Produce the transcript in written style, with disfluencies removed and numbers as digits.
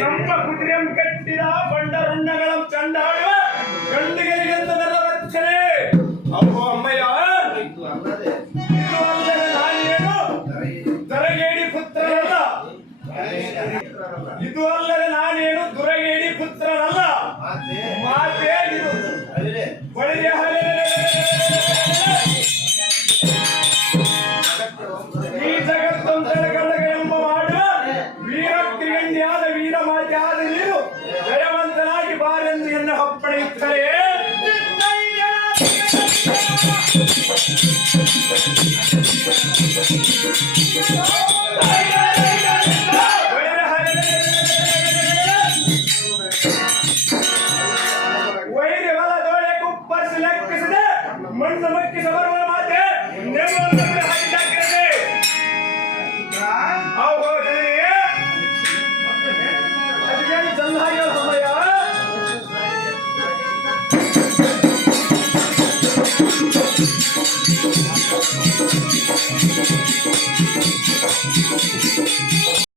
ನಮ್ಮ ಕುದುರೆಂ ಕಟ್ಟಿದ ಬಂಡರುಂಡಗಳಂ ಚಂಡಾಡುವ ಗಂಡಿಗರಿಗಂತ ರಕ್ಷಣೆ ಅಪ್ಪೋ ಅಮ್ಮಯ್ಯ ಇದು ಅಲ್ಲದೆ ನಾನೇನು ದೊರಗೇಡಿ ಪುತ್ರನಲ್ಲ ಇದು ಅಲ್ಲದೆ ನಾನೇನು ದುರಗೇಡಿ ಪುತ್ರನಲ್ಲ ಮಾತೇ ಇದು ಬಳಿಯ ಈ ಜಗತ್ತೊಂದರಗಲಗ ಎಂಬ ಮಾಡುವ ವೀರ ಕ್ರಿಯನ್ಯಾದ ವೀರ ಮಾತ್ಯಾದ ನೀನು ಜಯವಂತನಾಗಿ ಬಾರೆಂದು ಎನ್ನ ಅಪ್ಪಣೆಯುತ್ತಲೇ ವೈರಿ ಬಲ ದೋಳೆ ಕುಪ್ಪರಿಸಿ ಲೆಕ್ಕಿಸದೆ ಮಣ್ಣು ಮಕ್ಕಿಸ ಬರುವ ಮಾತೆ ಹಾಕಿದ್ದಾಗ್ತದೆ ಅದೇನು ಚೆನ್ನಾಗಿರೋ ಸಮಯ